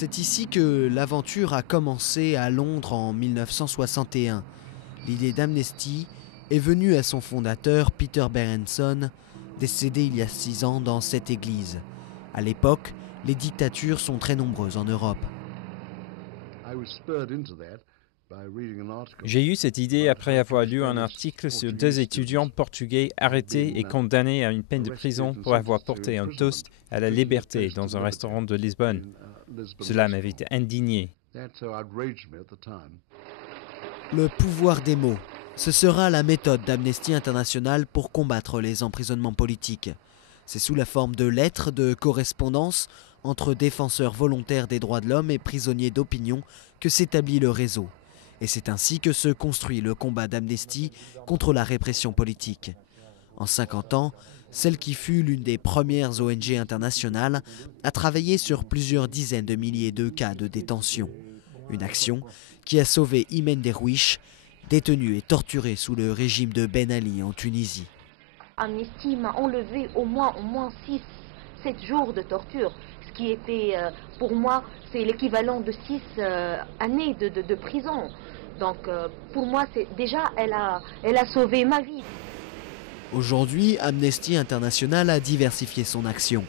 C'est ici que l'aventure a commencé à Londres en 1961. L'idée d'Amnesty est venue à son fondateur Peter Berenson, décédé il y a 6 ans dans cette église. À l'époque, les dictatures sont très nombreuses en Europe. J'ai eu cette idée après avoir lu un article sur 2 étudiants portugais arrêtés et condamnés à une peine de prison pour avoir porté un toast à la liberté dans un restaurant de Lisbonne. Cela m'avait indigné. Le pouvoir des mots, ce sera la méthode d'Amnesty International pour combattre les emprisonnements politiques. C'est sous la forme de lettres de correspondance entre défenseurs volontaires des droits de l'homme et prisonniers d'opinion que s'établit le réseau. Et c'est ainsi que se construit le combat d'Amnesty contre la répression politique. En 50 ans, celle qui fut l'une des premières ONG internationales a travaillé sur plusieurs dizaines de milliers de cas de détention. Une action qui a sauvé Imen Derwish, détenu et torturé sous le régime de Ben Ali en Tunisie. Amnesty m'a enlevé au moins 7 jours de torture, ce qui était pour moi c'est l'équivalent de 6 années de prison. Donc pour moi déjà elle a sauvé ma vie. Aujourd'hui, Amnesty International a diversifié son action.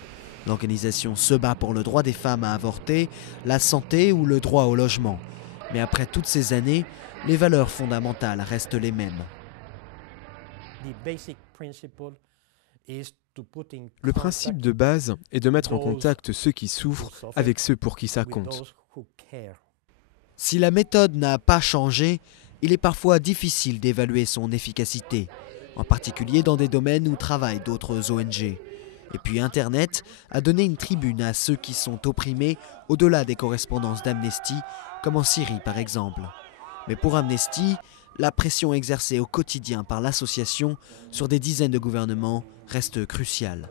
L'organisation se bat pour le droit des femmes à avorter, la santé ou le droit au logement. Mais après toutes ces années, les valeurs fondamentales restent les mêmes. Le principe de base est de mettre en contact ceux qui souffrent avec ceux pour qui ça compte. Si la méthode n'a pas changé, il est parfois difficile d'évaluer son efficacité, en particulier dans des domaines où travaillent d'autres ONG. Et puis Internet a donné une tribune à ceux qui sont opprimés au-delà des correspondances d'Amnesty, comme en Syrie par exemple. Mais pour Amnesty, la pression exercée au quotidien par l'association sur des dizaines de gouvernements reste cruciale.